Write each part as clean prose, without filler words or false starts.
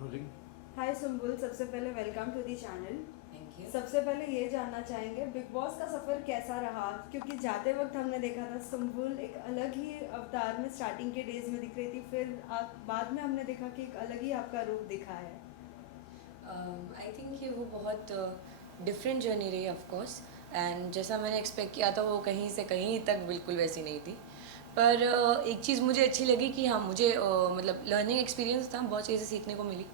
Rolling. हाय सुम्बुल, सबसे पहले welcome to the channel. Thank you. सबसे पहले ये जानना चाहेंगे बिग बॉस का सफ़र कैसा रहा, क्योंकि जाते वक्त हमने देखा था सुम्बुल एक अलग ही अवतार में स्टार्टिंग के डेज में दिख रही थी, फिर आप बाद में हमने देखा कि एक अलग ही आपका रूप दिखा है। आई थिंक कि वो बहुत डिफरेंट जर्नी रही ऑफ कोर्स। एंड जैसा मैंने एक्सपेक्ट किया था वो कहीं से कहीं तक बिल्कुल वैसी नहीं थी। पर एक चीज़ मुझे अच्छी लगी कि हाँ मुझे मतलब लर्निंग एक्सपीरियंस था, बहुत चीज़ें सीखने को मिली।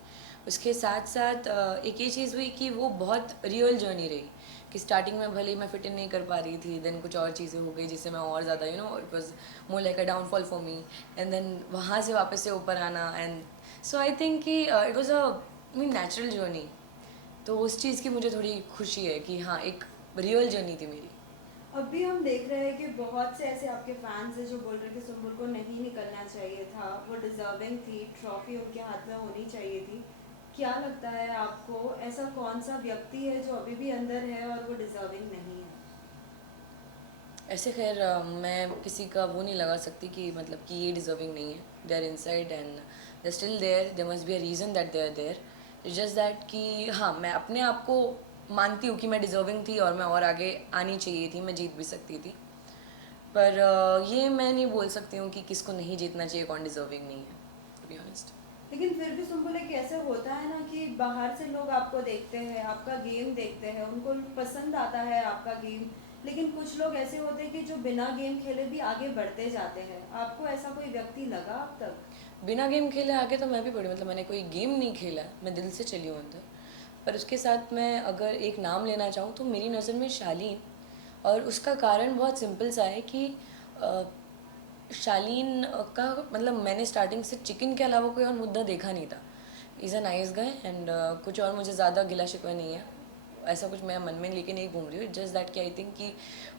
उसके साथ साथ एक ये चीज़ हुई कि वो बहुत रियल जर्नी रही कि स्टार्टिंग में भले ही मैं फिट इन नहीं कर पा रही थी, देन कुछ और चीज़ें हो गई जिससे मैं और ज़्यादा it was more like a downfall for me. And then वहाँ से वापस से ऊपर आना, एंड सो आई थिंक कि it was a mean natural journey. तो उस चीज़ की मुझे थोड़ी खुशी है कि हाँ एक रियल जर्नी थी मेरी। अभी हम देख रहे हैं कि बहुत से ऐसे आपके फैंस हैं जो बोल रहे हैं कि सुम्बुल को नहीं निकलना चाहिए था, वो डिजर्विंग थी, ट्रॉफी उनके हाथ में होनी चाहिए थी। क्या लगता है आपको, ऐसा कौन सा व्यक्ति है जो अभी भी अंदर है और वो डिजर्विंग नहीं है? ऐसे खैर मैं किसी का वो नहीं लगा सकती कि मतलब कि ये डिजर्विंग नहीं है। They are inside and they still there, they must be a reason that they are there. It's just that कि हाँ मैं अपने आप को मानती हूँ कि मैं डिजर्विंग थी और मैं और आगे आनी चाहिए थी, मैं जीत भी सकती थी। पर ये मैं नहीं बोल सकती हूँ कि किसको नहीं जीतना चाहिए, कौन डिजर्विंग नहीं है, टू बी ऑनेस्ट। लेकिन फिर भी सुम्बुल, एक ऐसे होता है ना कि बाहर से लोग आपको देखते हैं, आपका गेम देखते हैं, उनको पसंद आता है आपका गेम, लेकिन कुछ लोग ऐसे होते हैं कि जो बिना गेम खेले भी आगे बढ़ते जाते हैं। आपको ऐसा कोई व्यक्ति लगा अब तक? बिना गेम खेले आगे तो मैं भी पढ़ी, मतलब मैंने कोई गेम नहीं खेला, मैं दिल से चली हूँ अंदर। पर उसके साथ मैं अगर एक नाम लेना चाहूँ तो मेरी नज़र में शालीन। और उसका कारण बहुत सिंपल सा है कि अ, शालीन का मतलब मैंने स्टार्टिंग से चिकन के अलावा कोई और मुद्दा देखा नहीं था। Is a nice guy and कुछ और मुझे ज़्यादा गिला शिकवा नहीं है, ऐसा कुछ मैं मन में लेके नहीं घूम रही हूँ। जस्ट दैट कि आई थिंक कि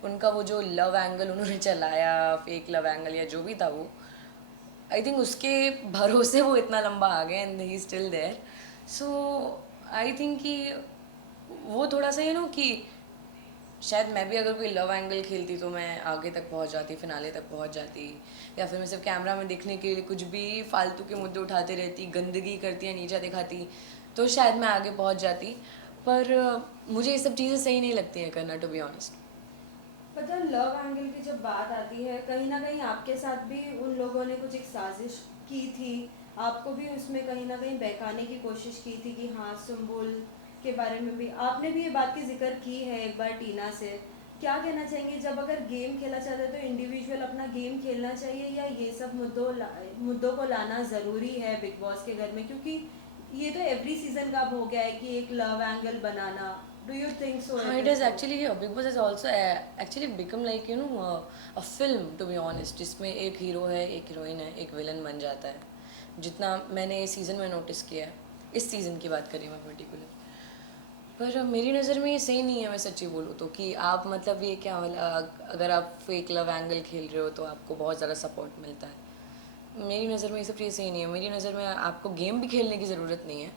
उनका वो जो लव एंगल उन्होंने चलाया, फेक लव एंगल या जो भी था वो, आई थिंक उसके भरोसे वो इतना लंबा आ गए and he still there. So I think कि वो थोड़ा सा कि शायद मैं भी अगर कोई लव एंगल खेलती तो मैं आगे तक पहुंच जाती, फिनाले तक पहुंच जाती। या फिर मैं सिर्फ कैमरा में दिखने के लिए कुछ भी फालतू के मुद्दे उठाते रहती, गंदगी करती या नीचा दिखाती, तो शायद मैं आगे पहुंच जाती। पर मुझे ये सब चीज़ें सही नहीं लगती हैं करना, टू बी ऑनेस्ट। पता है, लव एंगल की जब बात आती है, कहीं ना कहीं आपके साथ भी उन लोगों ने कुछ एक साजिश की थी। आपको भी उसमें कहीं ना कहीं बहकाने की कोशिश की थी कि हाँ, सुम्बुल के बारे में भी आपने भी ये बात की जिक्र की है एक बार टीना से। क्या कहना चाहेंगे, जब अगर गेम खेला चाहते हैं तो इंडिविजुअल अपना गेम खेलना चाहिए, या ये सब मुद्दों को लाना ज़रूरी है बिग बॉस के घर में, क्योंकि ये तो एवरी सीजन का अब हो गया है कि एक लव एंगल बनाना। डू यू थिंक सो हाँ it it is is so? Actually Bigg Boss is also actually become like a film, to be honest, जिसमें एक हीरो है, एक हीरोइन है, एक विलन बन जाता है। जितना मैंने इस सीज़न में नोटिस किया है, इस सीज़न की बात करी मैं पर्टिकुलर। पर मेरी नज़र में ये सही नहीं है, मैं सच्ची बोलूँ तो, कि आप मतलब ये क्या वाला, अगर आप फेक लव एंगल खेल रहे हो तो आपको बहुत ज़्यादा सपोर्ट मिलता है। मेरी नज़र में ये सब चीज़ें सही नहीं है। मेरी नज़र में आपको गेम भी खेलने की ज़रूरत नहीं है।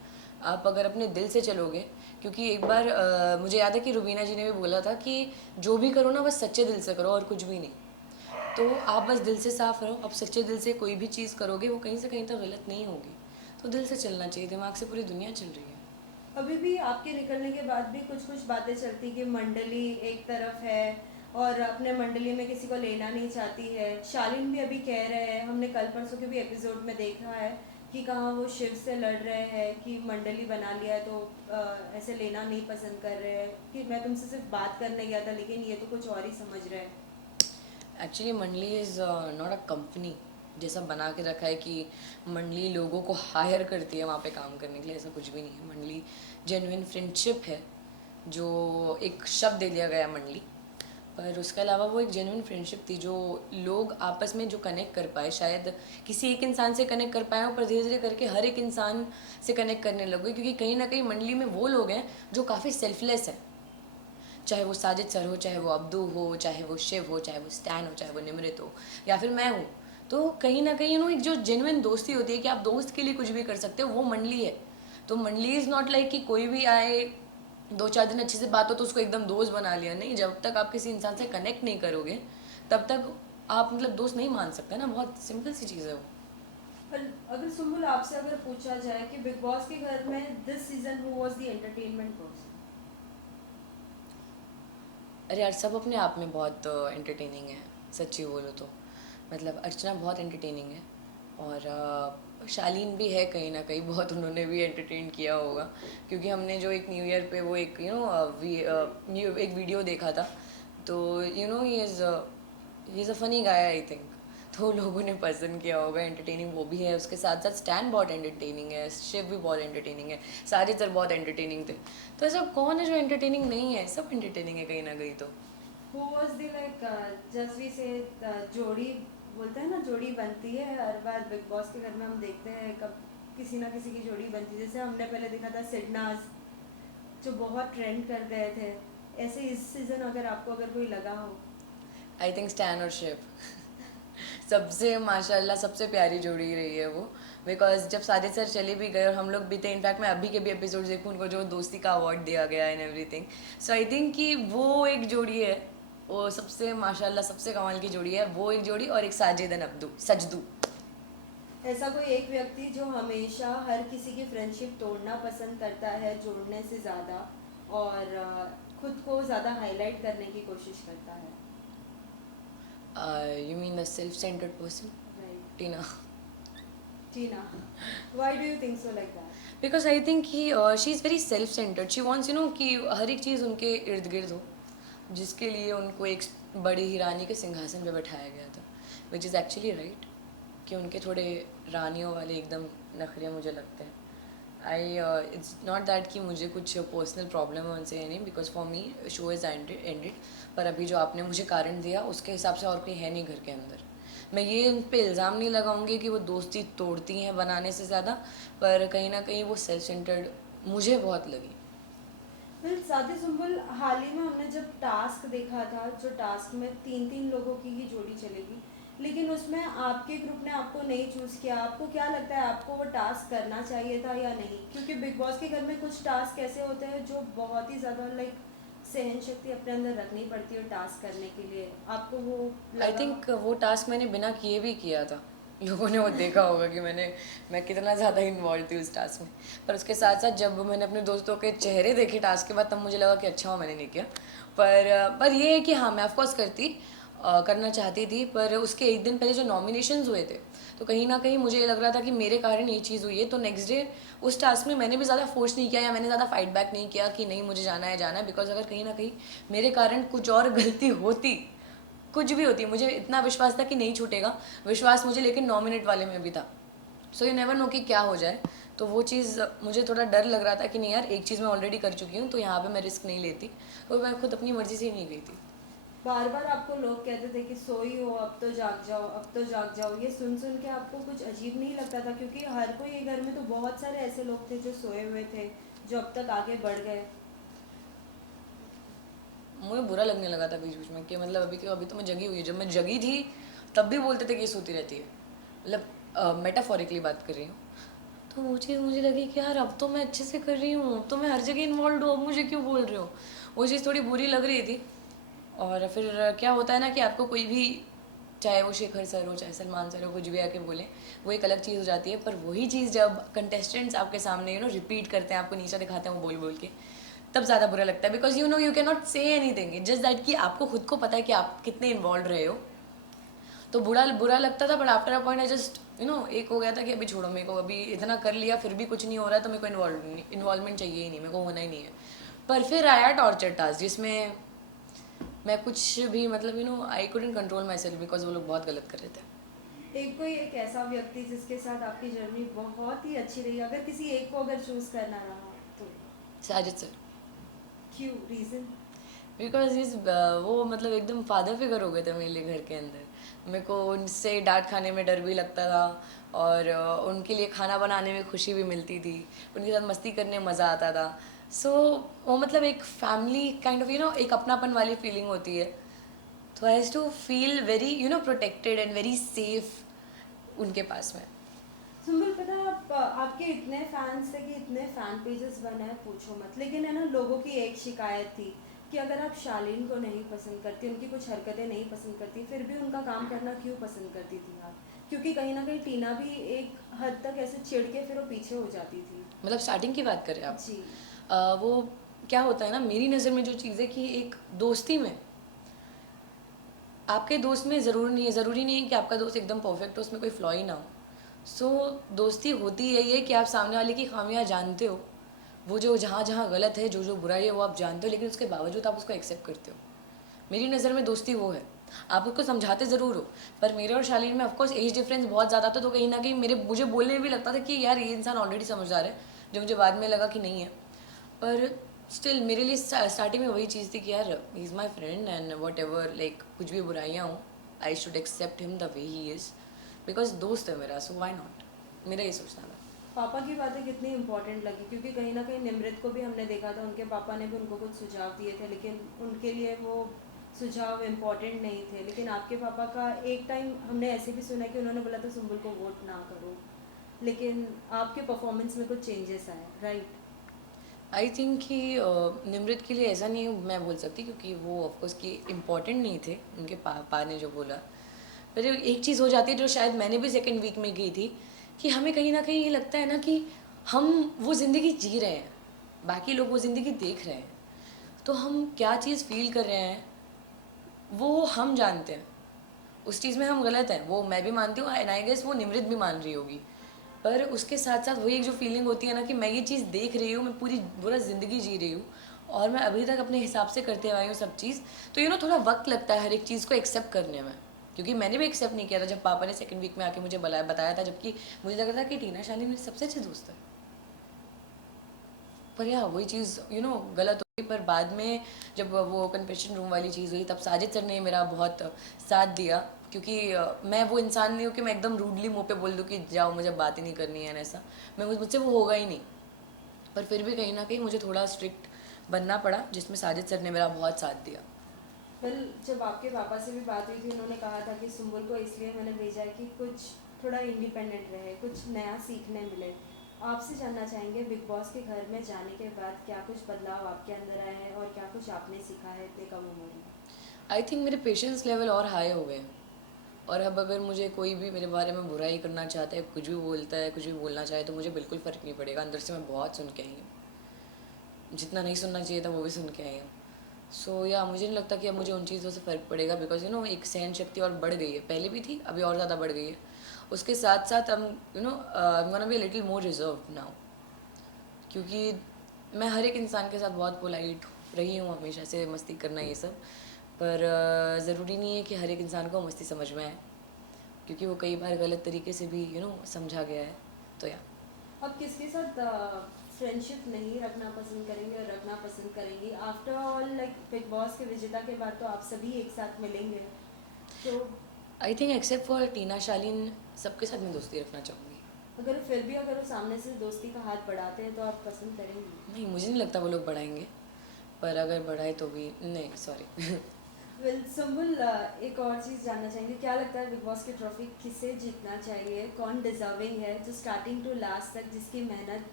आप अगर अपने दिल से चलोगे, क्योंकि एक बार मुझे याद है कि रुबीना जी ने भी बोला था कि जो भी करो ना बस सच्चे दिल से करो और कुछ भी नहीं। तो आप बस दिल से साफ रहो, आप सच्चे दिल से कोई भी चीज़ करोगे वो कहीं से कहीं तक गलत नहीं होगी। तो दिल से चलना चाहिए, दिमाग से पूरी दुनिया चल रही है। अभी भी आपके निकलने के बाद भी कुछ कुछ बातें चलती कि मंडली एक तरफ है और अपने मंडली में किसी को लेना नहीं चाहती है। शालीन भी अभी कह रहे हैं, हमने कल परसों के भी एपिसोड में देखा है कि कहाँ वो शिव से लड़ रहे हैं कि मंडली बना लिया है तो ऐसे लेना नहीं पसंद कर रहे हैं, कि मैं तुमसे सिर्फ बात करने गया था, लेकिन ये तो कुछ और ही समझ रहे हैं। एक्चुअली मंडली इज़ नॉट अ कंपनी जैसा बना के रखा है कि मंडली लोगों को हायर करती है वहाँ पे काम करने के लिए, ऐसा कुछ भी नहीं है। मंडली जेन्युइन फ्रेंडशिप है, जो एक शब्द दे दिया गया मंडली, पर उसके अलावा वो एक जेन्युइन फ्रेंडशिप थी जो लोग आपस में जो कनेक्ट कर पाए। शायद किसी एक इंसान से कनेक्ट कर पाए हो, पर धीरे धीरे करके हर एक इंसान से कनेक्ट करने लगे, क्योंकि कहीं ना कहीं मंडली में वो लोग हैं जो काफ़ी सेल्फलेस हैं। चाहे वो साजिद सर हो, चाहे वो अब्दू हो, चाहे वो शिव हो, चाहे वो स्टैन हो, चाहे वो निमृत हो, या फिर मैं हूँ। तो कहीं ना कहीं एक जो जेन्युइन दोस्ती होती है कि आप दोस्त के लिए कुछ भी कर सकते हो, वो मंडली है। तो मंडली इज़ नॉट लाइक कि कोई भी आए, दो चार दिन अच्छे से बात हो तो उसको एकदम दोस्त बना लिया। नहीं, जब तक आप किसी इंसान से कनेक्ट नहीं करोगे तब तक आप मतलब दोस्त नहीं मान सकते ना, बहुत सिंपल सी चीज़ है वो। और अगर सुम्बुल आपसे अगर पूछा जाए कि बिग बॉस के घर में this season who was the entertainment person? अरे यार, सब अपने आप में बहुत एंटरटेनिंग है, सच्ची बोलो तो। मतलब अर्चना बहुत एंटरटेनिंग है, और शालीन भी है कहीं ना कहीं, बहुत उन्होंने भी एंटरटेन किया होगा। क्योंकि हमने जो एक न्यू ईयर पे वो एक एक वीडियो देखा था, तो he is a funny guy I think. तो लोगों ने पसंद किया होगा, एंटरटेनिंग वो भी है, उसके साथ साथ स्टैन बहुत एंटरटेनिंग है, शिव भी बहुत एंटरटेनिंग है, सारे सर बहुत एंटरटेनिंग थे। तो ऐसा कौन है जो एंटरटेनिंग नहीं है? सब एंटरटेनिंग है कहीं ना कहीं तो। Who was the like, just we say जोड़ी बोलते हैं ना, जोड़ी बनती है हर बार बिग बॉस के घर में, हम देखते हैं कब किसी ना किसी की जोड़ी बनती है। जैसे हमने पहले देखा था सिडनाज, जो बहुत ट्रेंड कर गए थे। ऐसे इस सीजन अगर आपको अगर कोई लगा हो? आई थिंक स्टैन और शिव सबसे माशाल्लाह सबसे प्यारी जोड़ी रही है वो। बिकॉज जब सारे सर चले भी गए और हम लोग भी थे, इनफैक्ट मैं अभी के भी एपिसोड देखूँ, उनको जो दोस्ती का अवार्ड दिया गया and everything. So I think कि वो एक जोड़ी है, वो सबसे माशाल्लाह सबसे कमाल की जोड़ी है, वो एक जोड़ी, और एक साजिद एंड अब्दू सजदू। ऐसा कोई एक व्यक्ति जो हमेशा हर किसी की फ्रेंडशिप तोड़ना पसंद करता है जोड़ने से ज़्यादा, और खुद को ज़्यादा हाईलाइट करने की कोशिश करता है? You mean the self centred person? Right. Tina. Tina, why do you think so like that? Because I think he she is very self centred, she wants कि हर एक चीज़ उनके इर्द गिर्द हो, जिसके लिए उनको एक बड़ी ही रानी के सिंहासन पे बैठाया गया था, विच इज़ एक्चुअली राइट। कि उनके थोड़े रानियों वाले एकदम नखरे मुझे लगते हैं। आई इट्स नॉट दैट कि मुझे कुछ पर्सनल प्रॉब्लम है उनसे, नहीं, because for me show is ended. पर अभी जो आपने मुझे कारण दिया उसके हिसाब से और कोई है नहीं घर के अंदर। मैं ये उन पर इल्ज़ाम नहीं लगाऊंगी कि वो दोस्ती तोड़ती हैं बनाने से ज़्यादा, पर कहीं ना कहीं वो सेल्फ सेंटर्ड मुझे बहुत लगी। फिर साथी सुम्बुल, हाल ही में हमने जब टास्क देखा था, जो टास्क में 3-3 लोगों की ही जोड़ी चलेगी, लेकिन उसमें आपके ग्रुप ने आपको नहीं चूज़ किया। आपको क्या लगता है, आपको वो टास्क करना चाहिए था या नहीं? क्योंकि बिग बॉस के घर में कुछ टास्क ऐसे होते हैं जो बहुत ही ज़्यादा लाइक सहन शक्ति अपने अंदर रखनी पड़ती है टास्क करने के लिए। आपको वो आई लगा? थिंक वो टास्क मैंने बिना किए भी किया था। लोगों ने वो देखा होगा कि मैं कितना ज़्यादा इन्वॉल्व थी उस टास्क में। पर उसके साथ साथ जब मैंने अपने दोस्तों के चेहरे देखे टास्क के बाद, तब मुझे लगा कि अच्छा हुआ मैंने नहीं किया। पर ये है कि हाँ, मैं ऑफकोर्स करना चाहती थी। पर उसके एक दिन पहले जो नॉमिनेशंस हुए थे, तो कहीं ना कहीं मुझे ये लग रहा था कि मेरे कारण ये चीज़ हुई है। तो नेक्स्ट डे उस टास्क में मैंने भी ज़्यादा फोर्स नहीं किया, या मैंने ज़्यादा फाइट बैक नहीं किया कि नहीं मुझे जाना है जाना है। बिकॉज अगर कहीं ना कहीं मेरे कारण कुछ और गलती होती, कुछ भी होती, मुझे इतना विश्वास था कि नहीं छूटेगा। विश्वास मुझे लेकिन 9 मिनट वाले में भी था। सो यू नेवर नो कि क्या हो जाए। तो वो चीज़ मुझे थोड़ा डर लग रहा था कि नहीं यार, एक चीज़ मैं ऑलरेडी कर चुकी हूँ, तो यहाँ पे मैं रिस्क नहीं लेती। तो मैं खुद अपनी मर्ज़ी से ही नहीं गई थी। बार बार आपको लोग कहते थे कि सोई हो, अब तो जाग जाओ, अब तो जाग जाओ। ये सुन सुन के आपको कुछ अजीब नहीं लगता था? क्योंकि हर कोई ये घर में तो बहुत सारे ऐसे लोग थे जो सोए हुए थे, जो अब तक आगे बढ़ गए। मुझे बुरा लगने लगा था बीच बीच में कि मतलब अभी तो मैं जगी हुई है। जब मैं जगी थी तब भी बोलते थे कि ये सोती रहती है। मतलब मेटाफोरिकली बात कर रही हूँ। तो वो चीज़ मुझे लगी कि यार अब तो मैं अच्छे से कर रही हूँ, अब तो मैं हर जगह इन्वॉल्व हूँ, अब मुझे क्यों बोल रहे हो। वो चीज़ थोड़ी बुरी लग रही थी। और फिर क्या होता है ना कि आपको कोई भी, चाहे वो शेखर सर हो, चाहे सलमान सर हो, कुछ भी आके बोले, वो एक अलग चीज़ हो जाती है। पर वही चीज़ जब कंटेस्टेंट्स आपके सामने रिपीट करते हैं, आपको नीचा दिखाते हैं वो बोल बोल के, तब ज़्यादा बुरा लगता है। बिकॉज यू कैन नॉट से एनी थिंग, जस्ट दैट कि आपको खुद को पता है कि आप कितने इन्वॉल्व रहे हो। तो बुरा बुरा लगता था। But after a point I just एक हो गया था कि अभी छोड़ो, मेरे को अभी इतना कर लिया फिर भी कुछ नहीं हो रहा है, तो मेरे को इन्वॉल्वमेंट चाहिए ही नहीं, मेरे को होना ही नहीं है। पर फिर आया टॉर्चर टास्क, जिसमें मैं कुछ भी मतलब I couldn't control my self, because वो लोग बहुत गलत कर रहे थे। एक ऐसा व्यक्ति जिसके साथ आपकी जर्नी बहुत ही अच्छी रही, अगर किसी एक को अगर चूज करना रहा तो? साजिद सर। क्यों, रीजन? बिकॉज इस वो मतलब एकदम फादर फिगर हो गए थे मेरे लिए घर के अंदर। मेरे को उनसे डांट खाने में डर भी लगता था, और उनके लिए खाना बनाने में खुशी भी मिलती थी, उनके साथ मस्ती करने में मज़ा आता था। सो वो मतलब एक फैमिली काइंड ऑफ एक अपनापन वाली फीलिंग होती है। तो I has to feel very protected and very safe उनके पास में। सुंबल, पता है आपके इतने फैंस थे कि इतने फैन पेजेस बने हैं, पूछो मत। लेकिन है ना, लोगों की एक शिकायत थी कि अगर आप शालीन को नहीं पसंद करती, उनकी कुछ हरकतें नहीं पसंद करती, फिर भी उनका काम करना क्यों पसंद करती थी आप? क्योंकि कहीं ना कहीं टीना भी एक हद तक ऐसे चिढ़ के फिर वो पीछे हो जाती थी। मतलब स्टार्टिंग की बात करें आप, जी। वो क्या होता है ना, मेरी नज़र में जो चीज़ है कि एक दोस्ती में, आपके दोस्त में ज़रूरी नहीं है कि आपका दोस्त एकदम परफेक्ट हो, उसमें कोई फ्लॉ ही ना हो। सो दोस्ती होती यही है कि आप सामने वाले की खामियां जानते हो, वो जो जहाँ जहाँ गलत है, जो जो बुराई है वो आप जानते हो, लेकिन उसके बावजूद आप उसको एक्सेप्ट करते हो। मेरी नज़र में दोस्ती वो है। आप उसको समझाते ज़रूर हो, पर मेरे और शालीन में ऑफकोर्स एज डिफरेंस बहुत ज़्यादा था, तो कहीं ना कहीं मुझे बोलने में भी लगता था कि यार ये इंसान ऑलरेडी समझदार है, जो मुझे बाद में लगा कि नहीं है। पर स्टिल मेरे लिए स्टार्टिंग में वही चीज़ थी कि यार he is my friend and whatever, like कुछ भी बुराइयाँ हों, I should accept him the way he is, because दोस्त है मेरा, सो वाई नॉट। मेरा ये सोचना था। पापा की बातें कितनी इंपॉर्टेंट लगी, क्योंकि कहीं ना कहीं निमृत को भी हमने देखा था, उनके पापा ने भी उनको कुछ सुझाव दिए थे, लेकिन उनके लिए वो सुझाव इम्पॉर्टेंट नहीं थे। लेकिन आपके पापा का एक टाइम हमने ऐसे भी सुना कि उन्होंने बोला था सुम्बुल को वोट ना करो, लेकिन आपके परफॉर्मेंस में कुछ चेंजेस आए, राइट? आई थिंक कि निमृत के लिए ऐसा नहीं मैं बोल सकती, क्योंकि वो ऑफकोर्स कि इम्पॉर्टेंट नहीं थे, उनके पापा ने जो बोला। पर एक चीज़ हो जाती है जो शायद मैंने भी सेकेंड वीक में की थी, कि हमें कहीं ना कहीं ये लगता है ना कि हम वो ज़िंदगी जी रहे हैं, बाकी लोग वो ज़िंदगी देख रहे हैं, तो हम क्या चीज़ फील कर रहे हैं वो हम जानते हैं। उस चीज़ में हम गलत हैं, वो मैं भी मानती हूँ, एंड आई गेस वो निमृत भी मान रही होगी। पर उसके साथ साथ वही एक जो फीलिंग होती है ना कि मैं ये चीज़ देख रही हूँ, मैं पूरा ज़िंदगी जी रही हूँ, और मैं अभी तक अपने हिसाब से करते आई हूँ सब चीज़, तो थोड़ा वक्त लगता है हर एक चीज़ को एक्सेप्ट करने में। क्योंकि मैंने भी एक्सेप्ट नहीं किया था जब पापा ने सेकंड वीक में आके मुझे बताया था, जबकि मुझे लग रहा था कि टीना शालीन मेरी सबसे अच्छी दोस्त है। पर यार वही चीज़ गलत हुई। पर बाद में जब वो कन्फेशन रूम वाली चीज़ हुई, तब साजिद सर ने मेरा बहुत साथ दिया, क्योंकि मैं वो इंसान नहीं हूँ कि मैं एकदम रूडली मुंह पे बोल दूँ कि जाओ मुझे बात ही नहीं करनी है, ऐसा मुझसे वो होगा ही नहीं। पर फिर भी कहीं ना कहीं मुझे थोड़ा स्ट्रिक्ट बनना पड़ा, जिसमें साजिद सर ने मेरा बहुत साथ दिया। वेल, जब आपके पापा से भी बात हुई थी, उन्होंने कहा था कि सुम्बुल को इसलिए मैंने भेजा है कि कुछ थोड़ा इंडिपेंडेंट रहे, कुछ नया सीखने मिले। आपसे जानना चाहेंगे, बिग बॉस के घर में जाने के बाद क्या कुछ बदलाव आपके अंदर आए हैं और क्या कुछ आपने सीखा है इतने कम उम्र में? आई थिंक मेरे पेशेंस लेवल और हाई हो गए हैं, और अब अगर मुझे कोई भी मेरे बारे में बुराई करना चाहता है, कुछ भी बोलता है, कुछ भी बोलना चाहे, तो मुझे बिल्कुल फ़र्क नहीं पड़ेगा। अंदर से मैं बहुत सुन के आई हूँ, जितना नहीं सुनना चाहिए था वो भी सुन के आई हूँ। सो या मुझे नहीं लगता कि अब मुझे उन चीज़ों से फ़र्क पड़ेगा, बिकॉज एक सहन शक्ति और बढ़ गई है, पहले भी थी, अभी और ज़्यादा बढ़ गई है। उसके साथ साथ हम I am gonna be a little more reserve now, क्योंकि मैं हर एक इंसान के साथ बहुत पोलाइट रही हूँ हमेशा से, मस्ती करना ये सब। पर ज़रूरी नहीं है कि हर एक इंसान को मस्ती समझ में आए, क्योंकि वो कई बार गलत तरीके से भी समझा गया है। तो या अब किसके साथ फ्रेंडशिप नहीं रखना पसंद करेंगे और रखना पसंद करेंगी? After all, like big boss के विजेता के बाद तो आप सभी एक साथ मिलेंगे, तो आई थिंक एक्सेप्ट फॉर टीना शालीन, सबके साथ मैं दोस्ती रखना चाहूँगी। अगर फिर भी अगर वो सामने से दोस्ती का हाथ बढ़ाते हैं तो आप पसंद करेंगी? नहीं, मुझे नहीं लगता वो लोग बढ़ाएंगे, पर अगर बढ़ाए तो भी नहीं, सॉरी। वेल सुम्बुल, एक और चीज़ जानना चाहेंगे, क्या लगता है बिग बॉस की ट्रॉफी किसे जीतना चाहिए? कौन डिजर्विंग है जो स्टार्टिंग टू लास्ट तक जिसकी मेहनत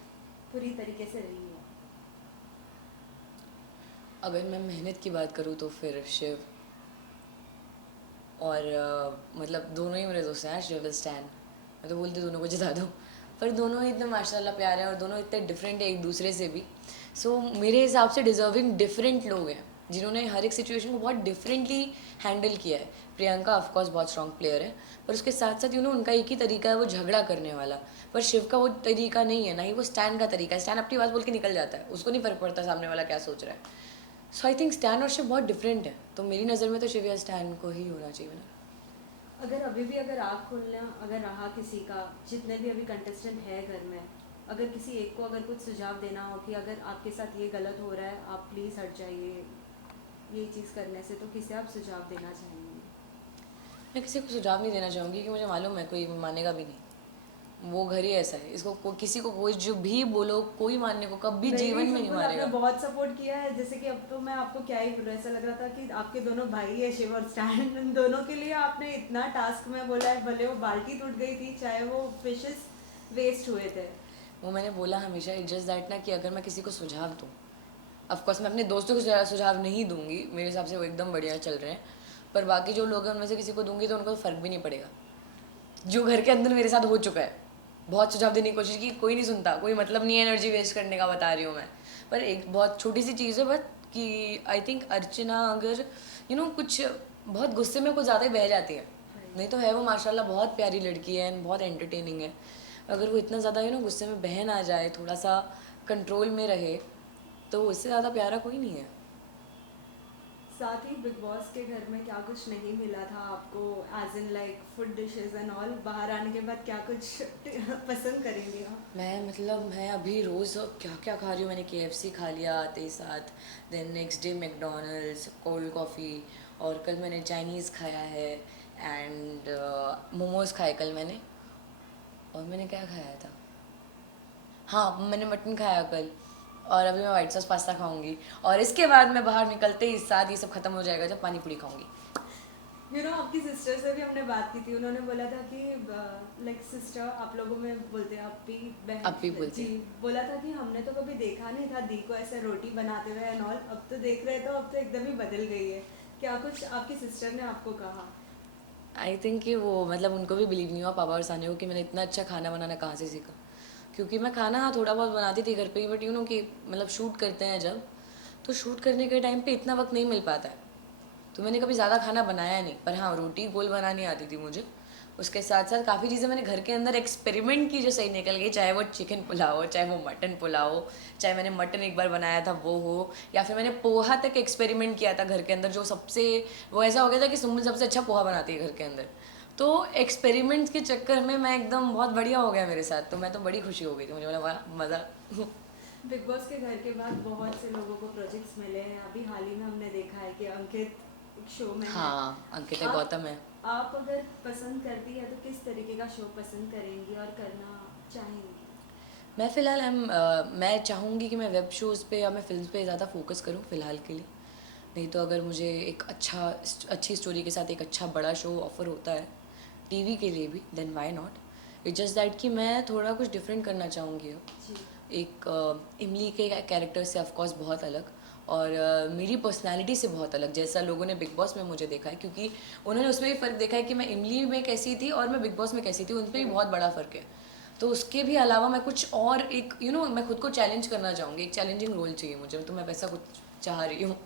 पूरी तरीके से रही हो? अगर मैं मेहनत की बात करूँ तो फिर शिव, और मतलब दोनों ही मेरे दोस्त हैं, शिव स्टैन, मैं तो बोलती दोनों को जिता दो। पर दोनों ही इतने माशाल्लाह प्यारे हैं, और दोनों इतने डिफरेंट है एक दूसरे से भी। सो मेरे हिसाब से डिजर्विंग डिफरेंट लोग हैं, जिन्होंने हर एक सिचुएशन को बहुत डिफरेंटली हैंडल किया है। प्रियंका ऑफकोर्स बहुत स्ट्रॉन्ग प्लेयर है, पर उसके साथ साथ उनका एक ही तरीका है, वो झगड़ा करने वाला। पर शिव का वो तरीका नहीं है, ना ही वो स्टैन का तरीका है। स्टैन अपनी बात बोल के निकल जाता है, उसको नहीं फ़र्क पड़ता सामने वाला क्या सोच रहा है। सो आई थिंक स्टैन और शिव बहुत डिफरेंट है, तो मेरी नज़र में तो शिव या स्टैन को ही होना चाहिए ना। अगर अभी भी अगर आँख खोलना अगर रहा किसी का, जितने भी अभी कंटेस्टेंट है घर में, अगर किसी एक को अगर कुछ सुझाव देना हो कि अगर आपके साथ ये गलत हो रहा है, आप प्लीज़ हट जाइए ये चीज़ करने से, तो किसे आप सुझाव देना चाहेंगे? मैं किसी को सुझाव नहीं देना चाहूँगी, कि मुझे मालूम है कोई मानेगा भी नहीं। वो घर ही ऐसा है, इसको किसी को कोई जो भी बोलो, कोई मानने को कभी जीवन में नहीं सुम्बुल, आपने मानेगा। बहुत सपोर्ट किया है, जैसे कि अब तो मैं आपको क्या ही बोलूं, ऐसा लग रहा था कि आपके दोनों भाई है शिव और स्टैन, उन दोनों के लिए आपने इतना टास्क में बोला है, भले वो बाल्टी टूट गई थी, चाहे वो फिशेस वेस्ट हुए थे। वो मैंने बोला हमेशा, इट जस्ट दैट ना, कि अगर मैं किसी को सुझाव दूँ, ऑफकोर्स मैं अपने दोस्तों को सुझाव नहीं दूंगी, मेरे हिसाब से वो एकदम बढ़िया चल रहे हैं, पर बाकी जो लोग हैं उनमें से किसी को दूंगी तो उनको फ़र्क भी नहीं पड़ेगा। जो घर के अंदर मेरे साथ हो चुका है। बहुत सुझाव देने की कोशिश की, कोई नहीं सुनता, कोई मतलब नहीं है एनर्जी वेस्ट करने का, बता रही हूँ मैं। पर एक बहुत छोटी सी चीज़ है बट कि आई थिंक अर्चना अगर कुछ बहुत गुस्से में कुछ ज़्यादा ही बह जाती है, नहीं तो है वो माशाल्लाह बहुत प्यारी लड़की है एंड बहुत एंटरटेनिंग है। अगर वो इतना ज़्यादा गुस्से में बह ना जाए, थोड़ा सा कंट्रोल में रहे, तो उससे ज़्यादा प्यारा कोई नहीं है। साथ ही बिग बॉस के घर में क्या कुछ नहीं मिला था आपको, as in like food dishes and all, बाहर आने के बाद क्या कुछ पसंद करेंगे आप? मैं अभी रोज़ क्या क्या खा रही हूँ। मैंने KFC खा लिया आते ही साथ, then next day McDonald's, cold coffee, और कल मैंने चाइनीज़ खाया है एंड मोमोज़ खाए कल मैंने। और मैंने क्या खाया था, हाँ मैंने मटन खाया कल, और अभी मैं वाइट सॉस पास्ता खाऊंगी, और इसके बाद मैं बाहर निकलते ही साथ ये सब खत्म हो जाएगा जब पानी पूरी खाऊंगी। आपकी सिस्टर से भी हमने बात की थी, उन्होंने बोला था कि लाइक सिस्टर आप लोगों में बोलते हैं अपी बहन, आप भी बोलते जी, हैं। बोला था कि हमने तो कभी देखा नहीं था दी को ऐसे रोटी बनाते हुए एंड ऑल, अब तो देख रहे तो अब तो एकदम ही बदल गई है। क्या कुछ आपकी सिस्टर ने आपको कहा? आई थिंक कि वो मतलब उनको भी बिलीव नहीं हुआ पापा और सानिया को कि मैंने इतना अच्छा खाना बनाना कहाँ से सीखा, क्योंकि मैं खाना थोड़ा बहुत बनाती थी घर पे ही, बट कि मतलब शूट करते हैं जब, तो शूट करने के टाइम पे इतना वक्त नहीं मिल पाता है, तो मैंने कभी ज़्यादा खाना बनाया नहीं। पर हाँ रोटी गोल बनानी आती थी मुझे। उसके साथ साथ काफ़ी चीज़ें मैंने घर के अंदर एक्सपेरिमेंट की जो सही निकल गई, चाहे वो चिकन पुलाव हो, चाहे वो मटन पुलाव हो, चाहे मैंने मटन एक बार बनाया था वो हो, या फिर मैंने पोहा तक एक्सपेरिमेंट किया था घर के अंदर, जो सबसे वो ऐसा हो गया था कि सुम्बुल सबसे अच्छा पोहा बनाती है घर के अंदर। तो एक्सपेरिमेंट्स के चक्कर में मैं एकदम बहुत बढ़िया हो गया मेरे साथ, तो मैं तो बड़ी खुशी हो गई थी, मुझे बोला वाह मज़ा। बिग बॉस के घर के बाद बहुत से लोगों को प्रोजेक्ट्स मिले हैं, अभी हाल ही में हमने देखा है कि अंकित एक शो में है। हाँ अंकिता आप गौतम है। आप अगर पसंद करती है तो किस तरीके का शो पसंद करेंगी और करना चाहेंगी? मैं फ़िलहाल मैं चाहूँगी कि मैं वेब शोज़ पे या मैं फ़िल्म पे ज़्यादा फोकस करूँ फ़िलहाल के लिए। नहीं तो अगर मुझे एक अच्छी स्टोरी के साथ एक अच्छा बड़ा शो ऑफ़र होता है टीवी के लिए भी, then why not. It's just that कि मैं थोड़ा कुछ डिफरेंट करना चाहूँगी अब। जी। एक इमली के कैरेक्टर से ऑफ कोर्स बहुत अलग, और मेरी पर्सनालिटी से बहुत अलग, जैसा लोगों ने बिग बॉस में मुझे देखा है, क्योंकि उन्होंने उसमें भी फ़र्क देखा है कि मैं इमली में कैसी थी और मैं बिग बॉस में कैसी थी, उन पर भी बहुत बड़ा फ़र्क है। तो उसके भी अलावा मैं कुछ और एक मैं खुद को चैलेंज करना चाहूँगी, एक चैलेंजिंग रोल चाहिए मुझे, तो मैं वैसा कुछ चाह रही हूँ।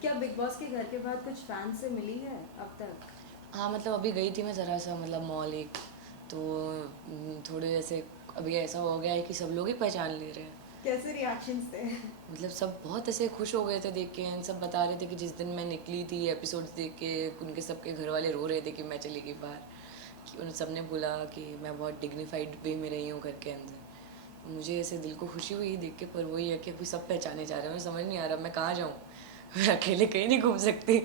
क्या बिग बॉस के घर के बाद कुछ फैन से मिली है अब तक? हाँ मतलब अभी गई थी मैं ज़रा सा मतलब मॉल एक, तो थोड़े ऐसे अभी ऐसा हो गया है कि सब लोग ही पहचान ले रहे हैं। कैसे रिएक्शंस थे? मतलब सब बहुत ऐसे खुश हो गए थे देख के, एंड सब बता रहे थे कि जिस दिन मैं निकली थी एपिसोड्स देख के, उनके सबके घर वाले रो रहे थे कि मैं चली गई बाहर, कि उन सब ने बोला कि मैं बहुत डिग्निफाइड वे में रही हूँ घर के अंदर। मुझे ऐसे दिल को खुशी हुई देख के, पर वही है कि अभी सब पहचाने जा रहे हैं, मुझे समझ नहीं आ रहा मैं कहाँ जाऊँ। मैं अकेले कहीं नहीं घूम सकती,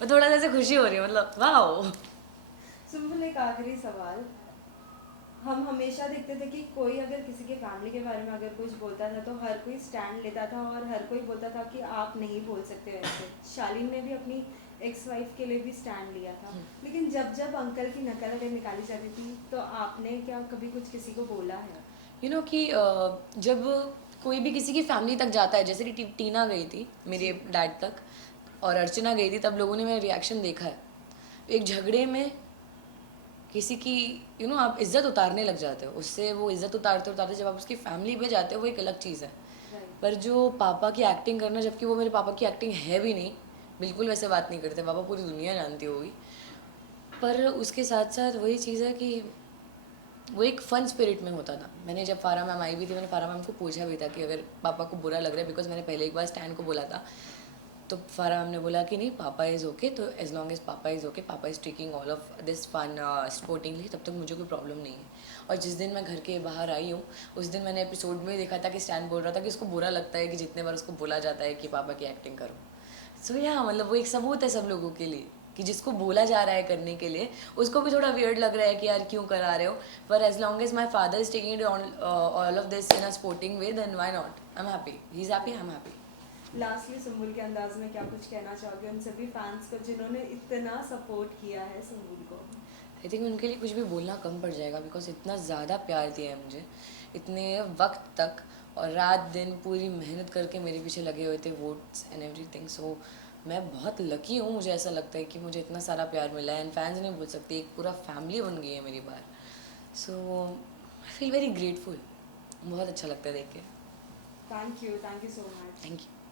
पर थोड़ा सा ऐसे खुशी हो रही है, मतलब वाह। सुम्बुल, एक आखिरी सवाल। हम हमेशा देखते थे कि कोई अगर किसी के फैमिली के बारे में अगर कुछ बोलता था तो हर कोई स्टैंड लेता था और हर कोई बोलता था कि आप नहीं बोल सकते वैसे। शालीन ने भी अपनी एक्स वाइफ के लिए भी स्टैंड लिया था, लेकिन जब जब अंकल की नकल अगर निकाली जाती थी तो आपने क्या कभी कुछ किसी को बोला है? कि जब कोई भी किसी की फैमिली तक जाता है, जैसे कि टीना गई थी मेरे जी। डैड तक, और अर्चना गई थी, तब लोगों ने मेरा रिएक्शन देखा है। एक झगड़े में किसी की आप इज्जत उतारने लग जाते हो, उससे वो इज्जत उतारते उतारते जब आप उसकी फैमिली पे जाते हो वो एक अलग चीज़ है। राइट। पर जो पापा की एक्टिंग करना, जबकि वो मेरे पापा की एक्टिंग है भी नहीं, बिल्कुल वैसे बात नहीं करते, पापा पूरी दुनिया जानती होगी, पर उसके साथ साथ वही चीज़ है कि वो एक फ़न स्पिरिट में होता था। मैंने जब फारा मैम आई भी थी, मैंने फारा मैम को पूछा भी था कि अगर पापा को बुरा लग रहा है, बिकॉज मैंने पहले एक बार स्टैंड को बोला था, तो फारा मैम ने बोला कि नहीं पापा इज़ ओके, तो एज लॉन्ग एज पापा इज़ ओके, पापा is taking all of this fun sportingly, तब तक मुझे कोई प्रॉब्लम नहीं है। और जिस दिन मैं घर के बाहर आई हूँ, उस दिन मैंने एपिसोड में देखा था कि स्टैंड बोल रहा था कि उसको बुरा लगता है कि जितने बार उसको बोला जाता है कि पापा की एक्टिंग करो। सो या मतलब वो एक सबूत है सब लोगों के लिए कि जिसको बोला जा रहा है करने के लिए, उसको भी थोड़ा वियर्ड लग रहा है कि यार क्यों करा रहे हो, पर as long as my father is taking it all of this in a sporting way, then why not, I am happy, he is happy, I am happy. Lastly Sumbul के अंदाज में क्या कुछ कहना चाहोगे उन सभी फैंस को जिन्होंने इतना सपोर्ट किया है सुम्बुल को? आई थिंक उनके लिए कुछ भी बोलना कम पड़ जाएगा, बिकॉज इतना ज़्यादा प्यार दिया है मुझे इतने वक्त तक, और रात दिन पूरी मेहनत करके मेरे पीछे लगे हुए थे वोट्स एंड एवरीथिंग। सो मैं बहुत लकी हूँ, मुझे ऐसा लगता है कि मुझे इतना सारा प्यार मिला है, एंड फैंस नहीं बोल सकते, एक पूरा फैमिली बन गई है मेरी बार। सो आई फील वेरी ग्रेटफुल, बहुत अच्छा लगता है देख के। Thank you so much. Thank you.